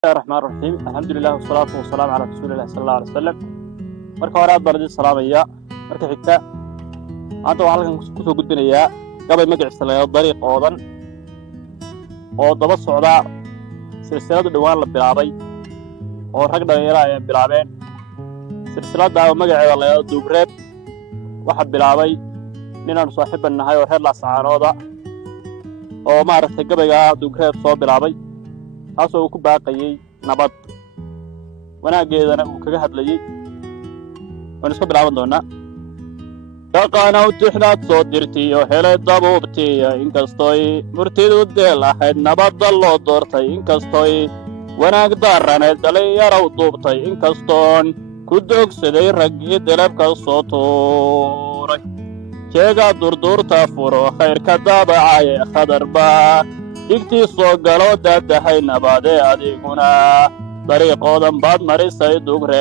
الله الرحمن الرحيم الحمد لله والصلاة والسلام على رسول الله صلى الله عليه وسلم marka hore aad baan idin salaamaya marka xigta maanta waxaan halkan ku soo gudbinayaa gabay magaciisa la yiraahdo dariiq oodan oo daba socda silsilada dhawaan la bilaabay oo rag dhalinyaro ay bilaabeen silsilada magaceeda la yiraahdo Duubreeb waxa bilaabay ninaan saaxiiban nahay oo reer Laascaanooda oo maaragtay gabayga Duubreeb soo bilaabay taasoo ku baaqayay nabad wanaageedana uu kaga hadlayay waan isku bilaaban doonaa dhaqaanaw tixdaad soo dirtay oo helay dabuubtii inkastooy murtidu deel ahayd nabadda loo doortay inkastooy wanaag daaraneed dhalinyaro duubtay inkastoon ku doogsaday raggii dalabka soo tuuray jeega durduurta furo khayrka daabacay khadarba digtii soo galo daadahay nabadee adiguna dariiqoodan baad marisay Duubreeb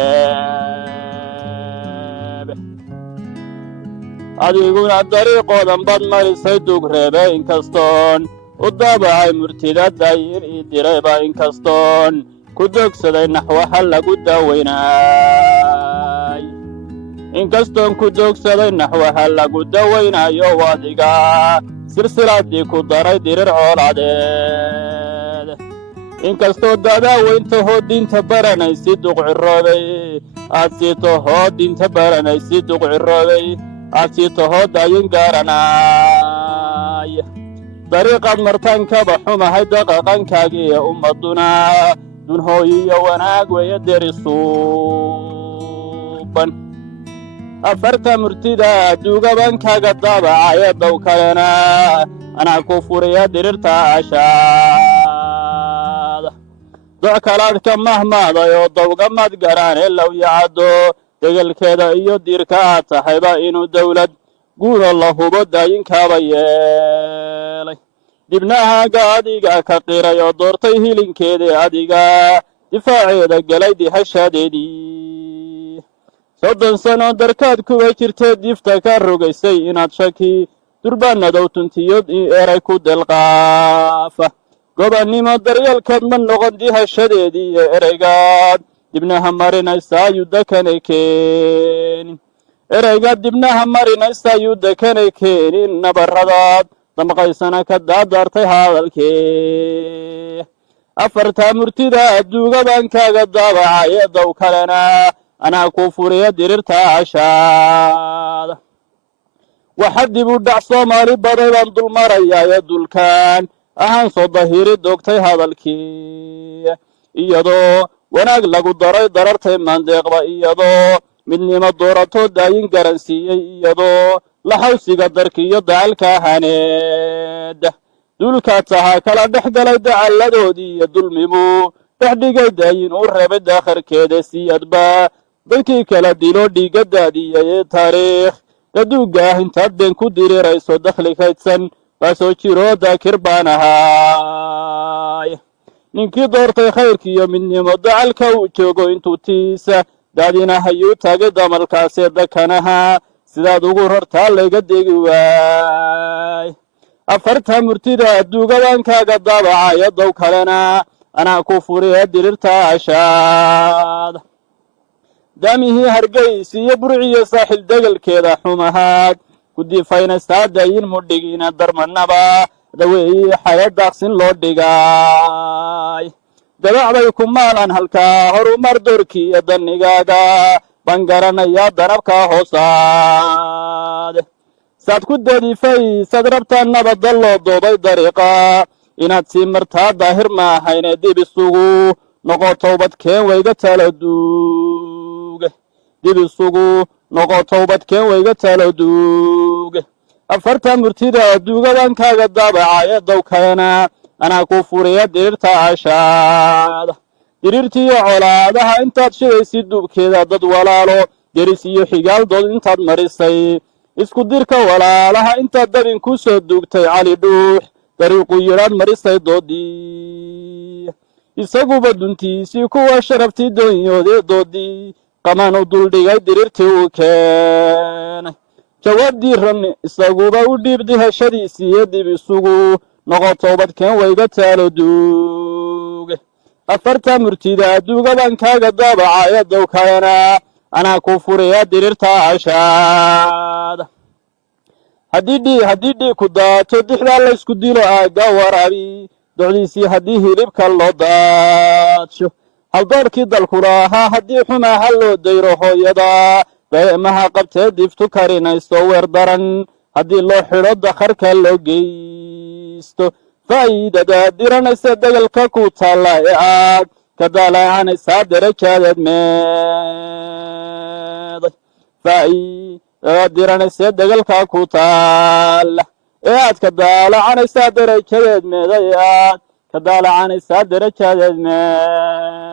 adiguna dariiqoodan baad marisay Duubreebe inkastoon u daabacay murtida daayin ii dirayba inkastoon ku doogsaday naxwaha lagu daaweynay inkastoon ku doogsaday naxwaha lagu daweynayo adiga silsiladii ku daray dirir cooladeed inkastoo daaweynta hoodinta baranaysi duqciroobay aad siito hoodinta baranaysi duqciroobay aad siito hoodayin garanay dariiqaad martaankaba xumahay daqaqankaagii ummaduna dunhooyiyo wanaag weeye derisuuban afarta murtida duugabankaaga daabacaya dow kalena anaa ku furiya dirirta ashaada doc kalaad ka mahmaaday oo dawgamad garaane low yacaddo degelkeeda iyo diirka aad tahayba inuu dawlad guuda la hubo daayinkaaba yeelay dibnahaaga adiga ka qiray oo doortay hilinkeedii adiga difaaceeda gelay dihashadeedii 30 sano darkaad kuwa jirtee difta ka rogaysay inaad shaki durbaanadow tuntiyo eray ku delqaafa gobannimo daryeelkeed ma noqon dihashadeedii iyo eraygaad dibnaha marinaysa ayuu dekanay keenin eraygaad dibnaha marinaysa ayuu dekanay keenin nabarradaad damqaysana ka daadaartay hadalkee afartaa murtida duugabankaaga daabacaya dow kalena anaa ku furiya dirirta ashaada waxa dib u dhac Soomaali baday baan dul marayaa dulkaan ahaan soo dahiri doogtay hadalkii iyadoo wanaag lagu daray darartay mandeeqba iyadoo midnimo doorato daayin garansiiyay iyadoo la hawsiga darkiyo dacalka haneed dulka taha kala dhexgalay dacalladoodii iyo dulmimu dhexdhigay daayin u reebay daakharkeeda siyadba dadkii kala dilo dhiigadaadiyay taariikh daduugaah intaad been ku dirirayso dakhli kaydsan baa soo jiro daakir baan ahaay ninkii doortay khayrkiiyo midnimo dacalka uu joogo intuu tiisa daadinahayuu taagay damalkaasee dakanaha sidaad ugu rartaa layga degi waay afarta murtida duugabankaaga daabacaya dow kalena anaa ku furiya dirirta ashaada daamihii hargeys iyo burciyo saaxil degelkeeda xumahaad ku difaynaysaa daayin mudhigiina darmanaba daweeyi xaya daaqsin loo dhigay dabacday ku maalan halkaa horumar doorkii iyo danigaaga baan garanayaa danabkaa hoosaade saad ku dadifay sad rabtaa nabadda loo doobay dariiqa inaad sii martaa daahir maahayne dib isugu noqo towbadkeen wayga talo duuge dib isugu noqo towbadkeen wayga talo duuge afarta murtida duugabankaaga daabacaya dow kalena anaa ku furiya dirirta ashaada dirirtiiyo colaadaha intaad shidaysid duubkeeda dad walaalo deris iyo xigaaldood intaad marisay isku dirka walaalaha intaad dabin ku soo duugtay cali dhuux dariiqu yidhaad marisay doodii isaguba duntiisii kuwa sharaftii doonyoodee doodii qamaan u duldhigay dirirtii uu keenay jawaabdii ranni isaguba u dhiib dihashadiisiiyo dib isugu noqo toobadkeen wayga taalo duuge أفرت مرتدا دوغا بانكاغا دابعا يدو كاينا أنا كفوريا ديرتا عشاد هديدي كدا تدحدا لا isku dilo aaga warabi docdiisi hadii hilibka loo daadsho hal doorkii dalkuraha hadii xuma hal loo dayro hooyada beemaha qabtee diftu karinayso weer daran hadii loo xidho dakharka loo geysto faa'iidada diranaysa dagalka ku taala ee aad ka dalacanaysa darajadeed meeday diranaysa dagalka ku taala ee aad ka daalacanaysa darajadeed meeday aad ka daalacanaysa darajadeed meeday